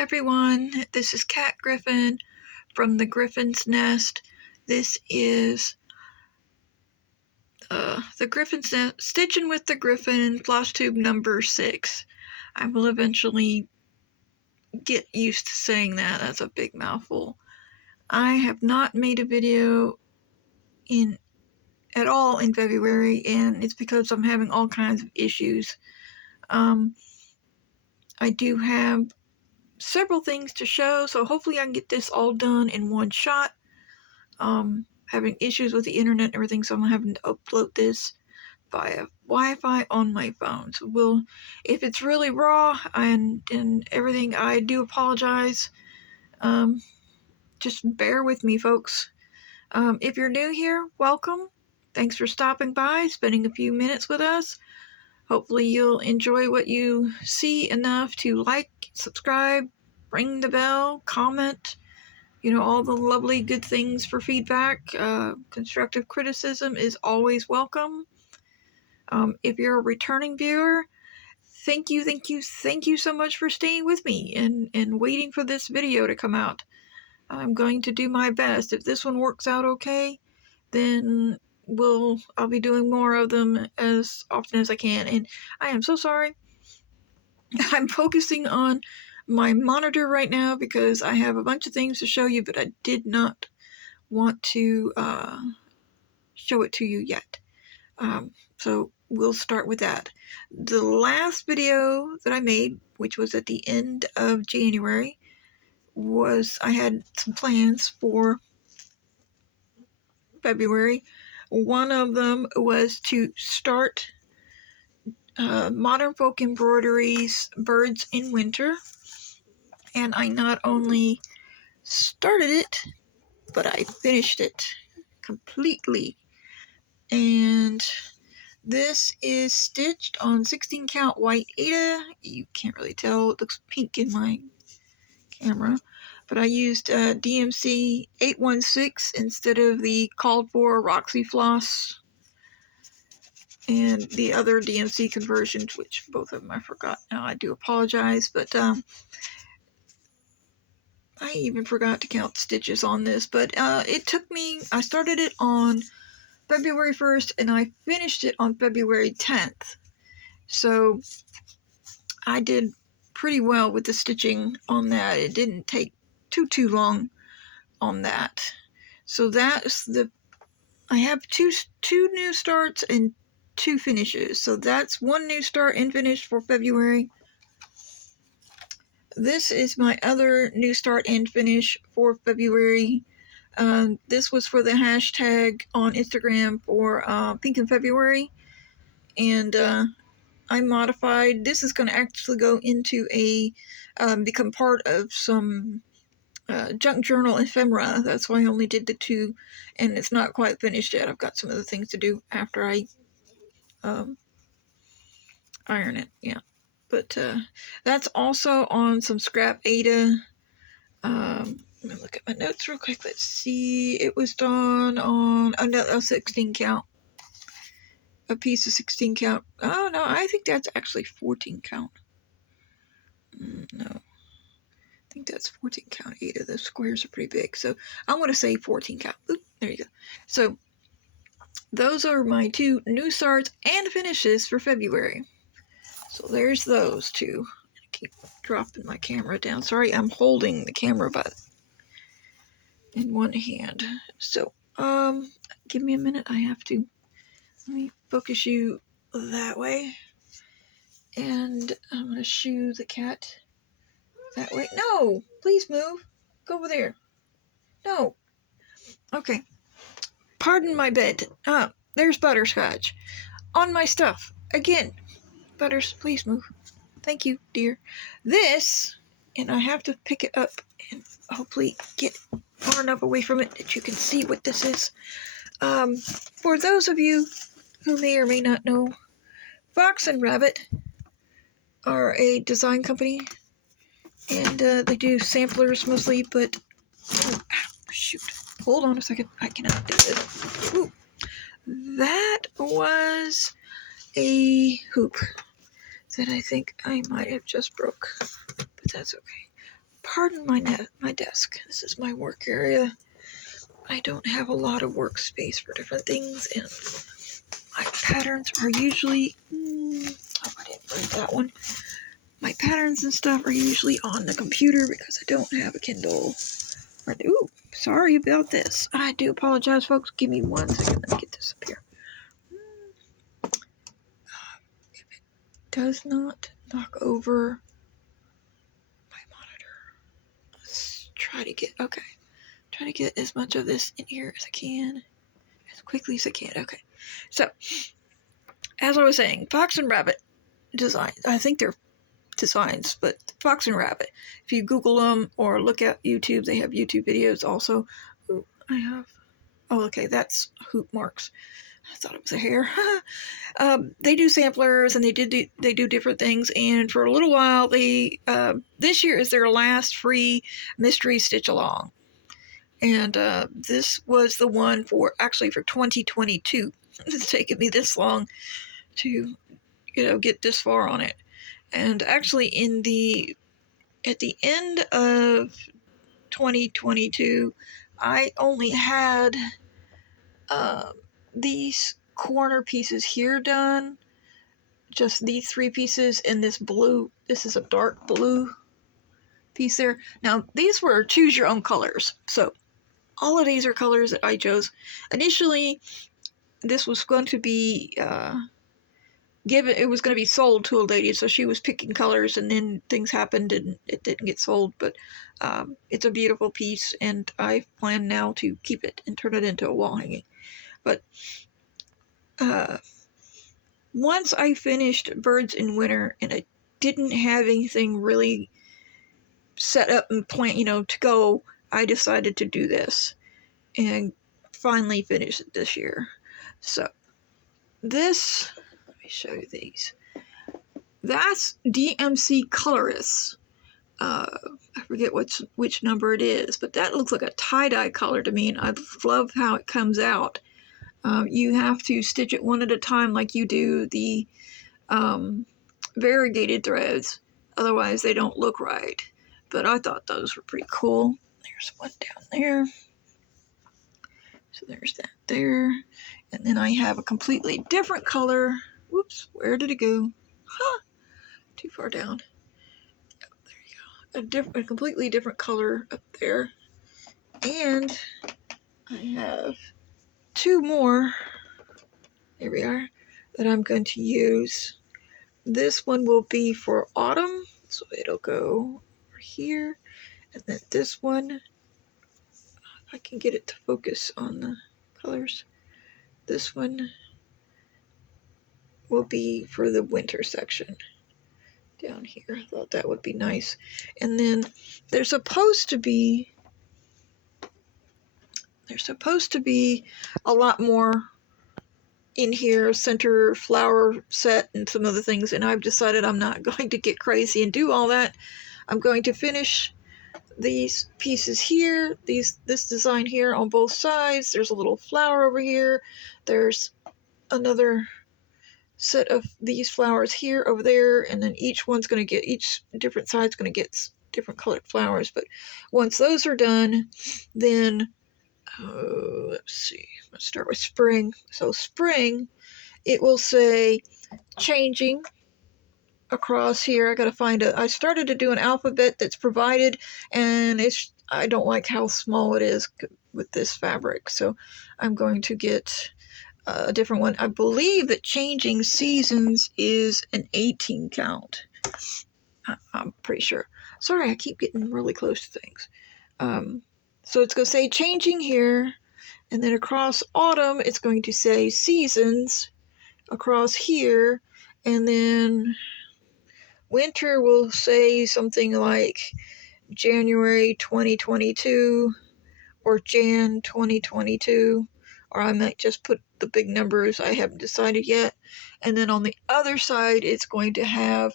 everyone, this is Cat Griffin from the Griffin's Nest. This is the Griffin's Nest, Stitchin with the Griffin, Flosstube number 6. I will eventually get used to saying that. That's a big mouthful. I have not made a video at all in February, and it's because I'm having all kinds of issues. I do have several things to show, so hopefully I can get this all done in one shot. Having issues with the internet and everything, so I'm having to upload this via Wi-Fi on my phone. So if it's really raw and everything, I do apologize. Just bear with me, folks. If you're new here, welcome. Thanks for stopping by, spending a few minutes with us. Hopefully you'll enjoy what you see enough to like, subscribe, ring the bell, comment, all the lovely good things for feedback. Constructive criticism is always welcome. If you're a returning viewer, thank you so much for staying with me and waiting for this video to come out. I'm going to do my best. If this one works out okay, then I'll be doing more of them as often as I can. And I am so sorry. I'm focusing on my monitor right now because I have a bunch of things to show you, but I did not want to show it to you yet. So we'll start with that. The last video that I made, which was at the end of January, I had some plans for February. One of them was to start Modern Folk Embroideries Birds in Winter. And I not only started it, but I finished it completely. And this is stitched on 16 count white Aida. You can't really tell, it looks pink in my camera. But I used DMC 816 instead of the called for Roxy Floss and the other DMC conversions, which both of them I forgot now. I do apologize, but I even forgot to count the stitches on this. But it took me, I started it on February 1st and I finished it on February 10th. So I did pretty well with the stitching on that. It didn't take too long on that. So that's I have two new starts and 2 finishes. So that's 1 new start and finish for February. This is my other new start and finish for February. This was for the hashtag on Instagram for Pink in February. And I modified. This is going to actually go into become part of some junk journal ephemera. That's why I only did the 2, and it's not quite finished yet. I've got some other things to do after I iron it. Yeah, but that's also on some scrap Aida. Let me look at my notes real quick. Let's see. It was done on a 16 count. A piece of 16 count. Oh no, I think that's actually 14 count. No. I think that's 14 count Aida. The squares are pretty big, so I want to say 14 count. Oop, there you go. So those are my 2 new starts and finishes for February. So there's those 2. I keep dropping my camera down. Sorry, I'm holding the camera in one hand. So give me a minute. Let me focus you that way. And I'm going to shoo the cat that way. No! Please move. Go over there. No. Okay. Pardon my bed. There's Butterscotch. On my stuff. Again. Butters, please move. Thank you, dear. This, and I have to pick it up and hopefully get far enough away from it that you can see what this is. For those of you who may or may not know, Fox and Rabbit are a design company, and they do samplers mostly, but shoot, hold on a second, I cannot do it. Ooh. That was a hoop that I think I might have just broke, but that's okay. pardon my desk. This is my work area. I don't have a lot of workspace for different things, and my patterns are usually, oh, I didn't break that one. My patterns and stuff are usually on the computer because I don't have a Kindle. Ooh, sorry about this. I do apologize, folks. Give me 1 second. Let me get this up here. If it does not knock over my monitor, let's try to get, okay. Try to get as much of this in here as I can, as quickly as I can. Okay. So, as I was saying, Fox and Rabbit design. I think they're designs, but Fox and Rabbit. If you Google them or look at YouTube, they have YouTube videos also. Ooh, I have. Oh, okay, that's hoop marks. I thought it was a hair. They do samplers and they do different things. And for a little while, they this year is their last free mystery stitch along. And this was the one for 2022. It's taken me this long to, get this far on it. And actually, at the end of 2022, I only had these corner pieces here done. Just these 3 pieces and this blue. This is a dark blue piece there. Now, these were choose your own colors. So, all of these are colors that I chose. Initially, this was going to be it was going to be sold to a lady, so she was picking colors, and then things happened and it didn't get sold, but it's a beautiful piece, and I plan now to keep it and turn it into a wall hanging. But once I finished Birds in Winter, and I didn't have anything really set up and planned, to go, I decided to do this, and finally finish it this year. So, this... show you these. That's DMC Colorist. I forget which number it is, but that looks like a tie-dye color to me, and I love how it comes out. You have to stitch it one at a time like you do the variegated threads, otherwise they don't look right. But I thought those were pretty cool. There's one down there. So there's that there. And then I have a completely different color. Whoops, where did it go? Huh, too far down. Oh, there you go. A completely different color up there. And I have 2 more, here we are, that I'm going to use. This one will be for autumn, so it'll go over here. And then this one, if I can get it to focus on the colors. This one will be for the winter section down here. I thought that would be nice. And then there's supposed to be a lot more in here, center flower set and some other things, and I've decided I'm not going to get crazy and do all that. I'm going to finish these pieces here, this design here on both sides. There's a little flower over here. There's another set of these flowers here, over there, and then each different side's going to get different colored flowers. But once those are done, then let's see, let's start with spring. So spring, it will say changing across here. I started to do an alphabet that's provided, and I don't like how small it is with this fabric, so I'm going to get a different one. I believe that changing seasons is an 18 count. I'm pretty sure. Sorry, I keep getting really close to things. So it's going to say changing here, and then across autumn, it's going to say seasons across here, and then winter will say something like January 2022 or Jan 2022, or I might just put the big numbers. I haven't decided yet. And then on the other side, it's going to have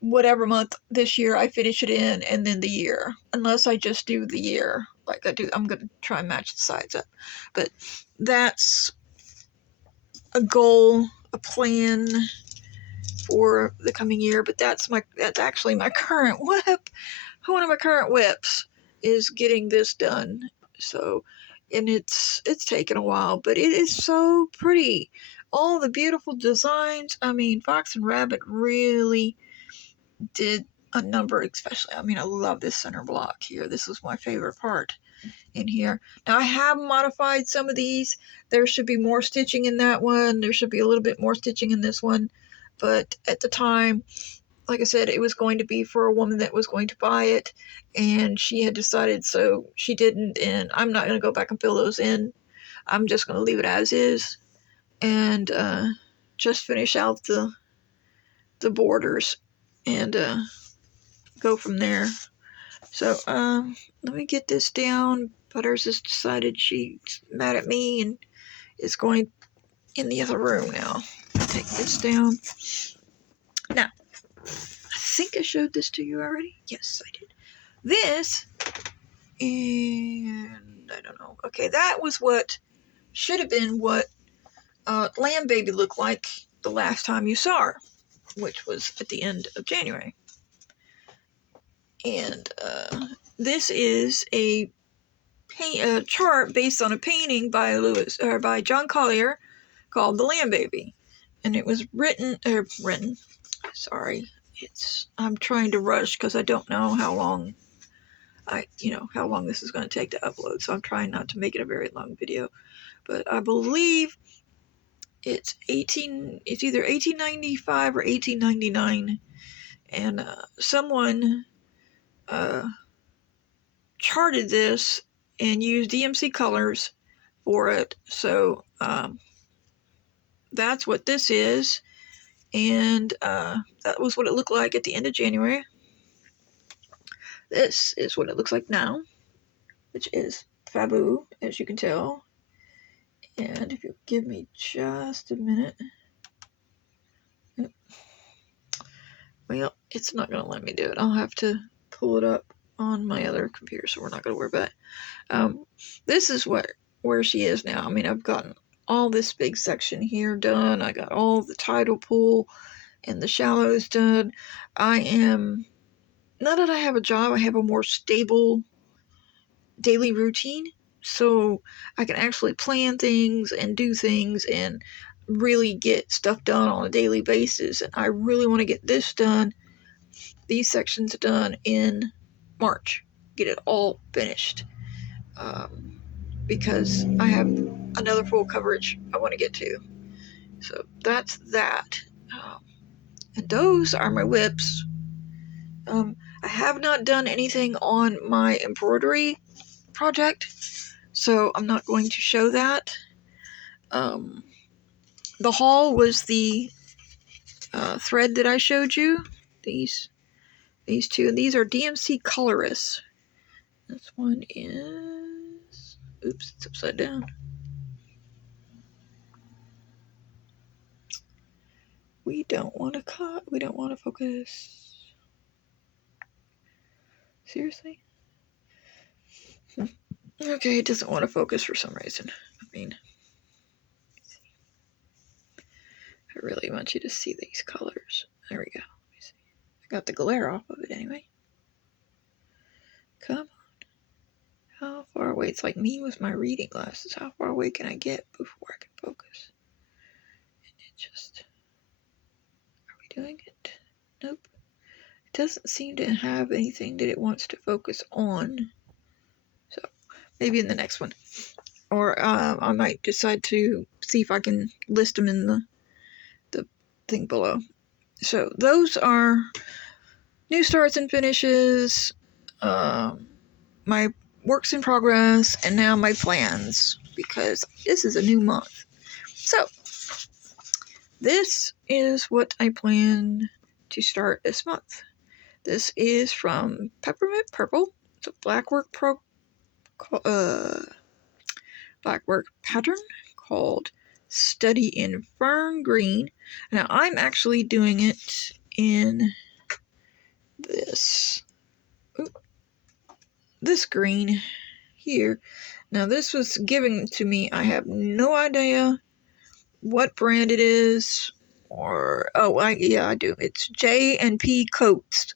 whatever month this year I finish it in, and then the year, unless I just do the year like I do. I'm going to try and match the sides up, but that's a goal, a plan for the coming year. But that's actually my current web. one of my current whips is getting this done. So, and it's taken a while, but it is so pretty. All the beautiful designs. I mean, Fox and Rabbit really did a number, especially. I mean, I love this center block here. This was my favorite part in here. Now, I have modified some of these. There should be more stitching in that one. There should be a little bit more stitching in this one. But at the time, like I said, it was going to be for a woman that was going to buy it, and she had decided, so she didn't, and I'm not going to go back and fill those in. I'm just going to leave it as is, and just finish out the borders, and go from there. So, let me get this down. Butters has decided she's mad at me and is going in the other room now. Take this down. Now, I think I showed this to you already. Yes, I did. This, and I don't know. Okay, that was what should have been what Lamb Baby looked like the last time you saw her, which was at the end of January. And this is a chart based on a painting by John Collier called The Lamb Baby, and it was written. Sorry, I'm trying to rush because I don't know how long how long this is going to take to upload, so I'm trying not to make it a very long video. But I believe it's either 1895 or 1899, and someone charted this and used DMC colors for it. So that's what this is, and that was what it looked like at the end of January. This is what it looks like now, which is Fabu, as you can tell. And if you give me just a minute. Well, it's not going to let me do it. I'll have to pull it up on my other computer, so we're not going to worry about it. This is where she is now. I mean, I've gotten all this big section here done. I got all the tidal pool and the shallows done. Now that I have a job, I have a more stable daily routine, so I can actually plan things and do things and really get stuff done on a daily basis. And I really want to get this done, these sections done in March, get it all finished, because I have another full coverage I want to get to. So that's that. And those are my whips. I have not done anything on my embroidery project, so I'm not going to show that. The haul was the thread that I showed you. These two, and these are DMC colorists. This one is, oops, it's upside down. We don't want to cut. We don't want to focus. Seriously? Okay, it doesn't want to focus for some reason. I mean, I really want you to see these colors. There we go. Let me see. I got the glare off of it anyway. Come on. How far away? It's like me with my reading glasses. How far away can I get before I can focus? And it just... Are we doing it? Nope. It doesn't seem to have anything that it wants to focus on. So, maybe in the next one. Or I might decide to see if I can list them in the thing below. So, those are new starts and finishes, my works in progress, and now my plans, because this is a new month. So, this is what I plan to start this month. This is from Peppermint Purple. It's a blackwork pattern called Study in Fern Green. Now, I'm actually doing it in this green here. Now, this was given to me. I have no idea what brand it is, or I do. It's J&P Coats,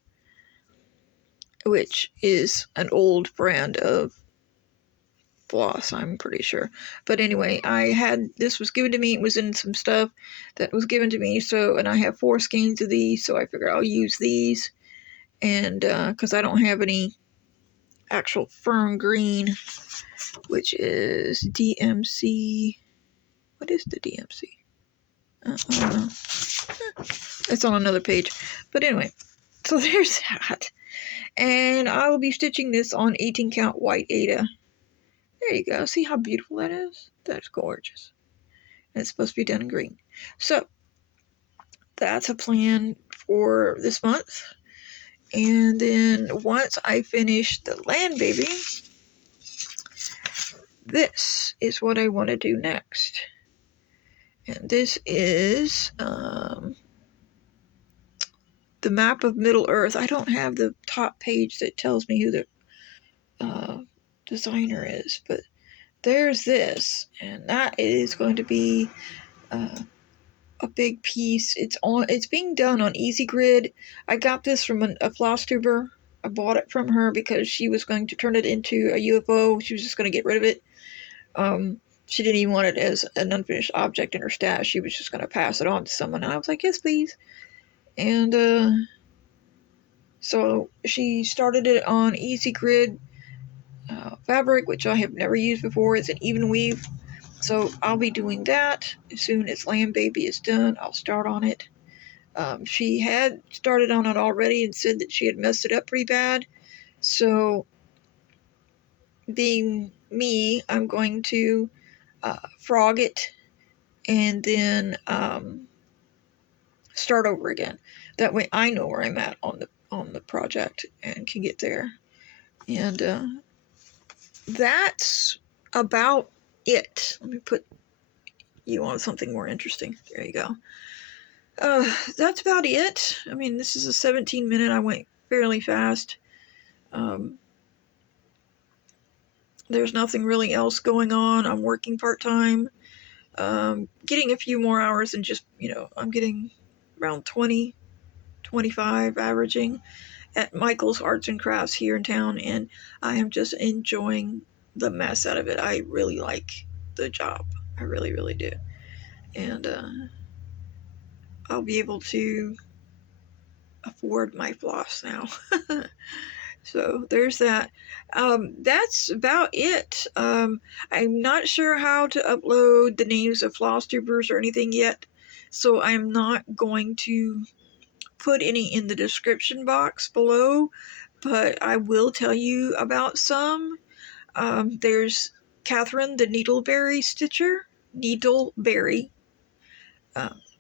which is an old brand of floss, I'm pretty sure. But anyway, this was given to me. It was in some stuff that was given to me. So, and I have 4 skeins of these, so I figured I'll use these. And because I don't have any actual firm green, which is DMC. What is the DMC? I don't know. It's on another page. But anyway, so there's that. And I will be stitching this on 18 count white Aida. There you go. See how beautiful that is? That's gorgeous. And it's supposed to be done in green. So that's a plan for this month. And then once I finish the land baby, this is what I want to do next. And this is the map of Middle Earth. I don't have the top page that tells me who the designer is, but there's this, and that is going to be a big piece. It's being done on Easy Grid. I got this from a Flosstuber. I bought it from her because she was going to turn it into a UFO. She was just going to get rid of it. She didn't even want it as an unfinished object in her stash. She was just going to pass it on to someone. And I was like, yes, please. And so she started it on Easy Grid fabric, which I have never used before. It's an even weave. So I'll be doing that as soon as Lamb Baby is done. I'll start on it. She had started on it already and said that she had messed it up pretty bad. So being me, I'm going to frog it and then start over again. That way I know where I'm at on the project and can get there. And that's about it. Let me put you on something more interesting. There you go. That's about it. I mean, this is a 17-minute. I went fairly fast. There's nothing really else going on. I'm working part-time. Getting a few more hours and just, I'm getting around 20, 25 averaging at Michael's Arts and Crafts here in town, and I am just enjoying the mess out of it. I really like the job. I really, really do. And I'll be able to afford my floss now. So there's that. That's about it. I'm not sure how to upload the names of Flosstubers or anything yet, so I'm not going to put any in the description box below, but I will tell you about some. There's Catherine the Needleberry Stitcher, Needleberry,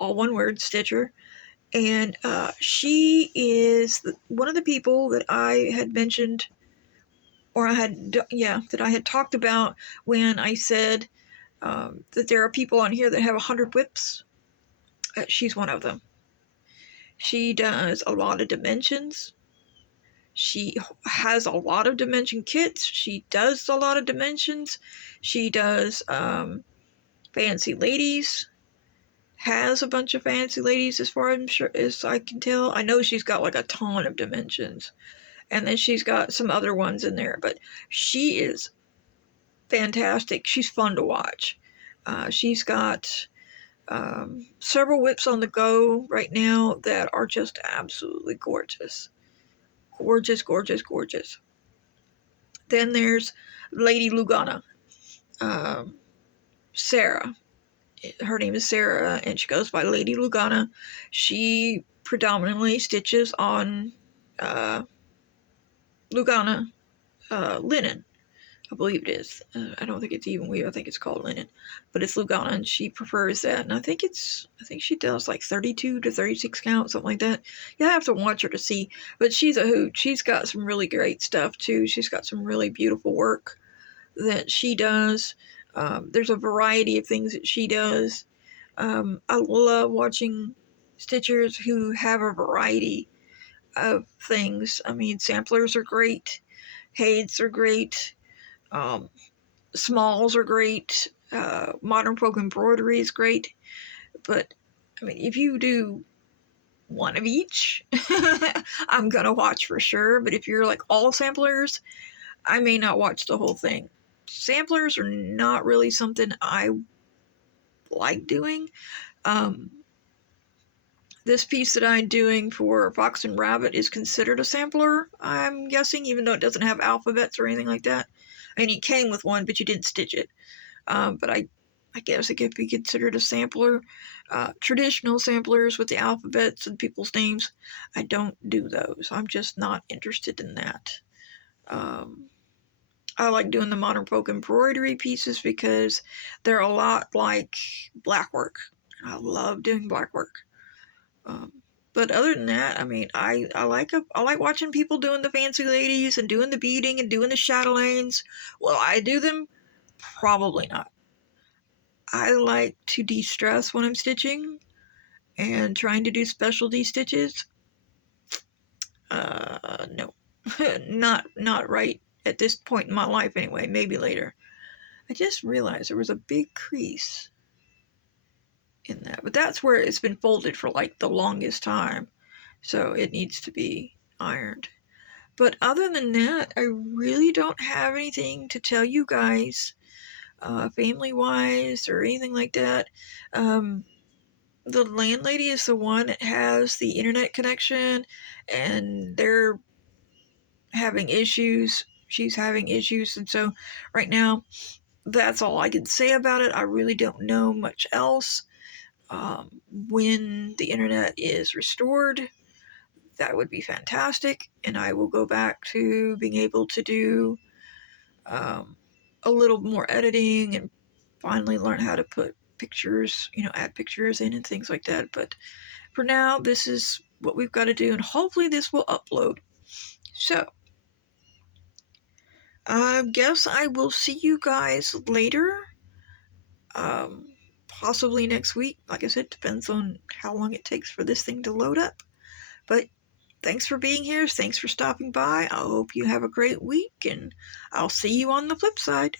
all one word, Stitcher. And she is one of the people that I had mentioned, or that I had talked about when I said that there are people on here that have 100 whips. She's one of them. She does a lot of dimensions. She has a lot of dimension kits. She does a lot of dimensions. She does fancy ladies. Has a bunch of fancy ladies as far as I can tell. I know she's got like a ton of dimensions. And then she's got some other ones in there. But she is fantastic. She's fun to watch. She's got several whips on the go right now that are just absolutely gorgeous. Gorgeous, gorgeous, gorgeous. Then there's Lady Lugana. Sarah. Her name is Sarah, and she goes by Lady Lugana. She predominantly stitches on Lugana linen. I believe it is. I don't think it's even weave. I think it's called linen, but it's Lugana, and she prefers that. And I think she does like 32 to 36 count, something like that. You have to watch her to see, but she's a hoot. She's got some really great stuff too. She's got some really beautiful work that she does. There's a variety of things that she does. I love watching stitchers who have a variety of things. I mean, samplers are great. Heids are great. Smalls are great. Modern folk embroidery is great. But, I mean, if you do one of each, I'm gonna watch for sure. But if you're like all samplers, I may not watch the whole thing. Samplers are not really something I like doing. This piece that I'm doing for Fox and Rabbit is considered a sampler, I'm guessing, even though it doesn't have alphabets or anything like that. I mean, it came with one, but you didn't stitch it. But I guess it could be considered a sampler. Traditional samplers with the alphabets and people's names, I don't do those. I'm just not interested in that. I like doing the modern folk embroidery pieces because they're a lot like black work. I love doing black work. But other than that, I mean, I like watching people doing the fancy ladies and doing the beading and doing the chatelaines. Will I do them? Probably not. I like to de-stress when I'm stitching and trying to do specialty stitches. No, not right at this point in my life anyway. Maybe later. I just realized there was a big crease in that, but that's where it's been folded for like the longest time, so it needs to be ironed. But other than that, I really don't have anything to tell you guys, family wise or anything like that. The landlady is the one that has the internet connection, and they're having issues. She's having issues, and so right now, that's all I can say about it. I really don't know much else. When the internet is restored, that would be fantastic, and I will go back to being able to do a little more editing and finally learn how to put pictures, add pictures in and things like that. But for now, this is what we've got to do, and hopefully this will upload. So, I guess I will see you guys later. Possibly next week. Like I said, depends on how long it takes for this thing to load up. But thanks for being here. Thanks for stopping by. I hope you have a great week, and I'll see you on the flip side.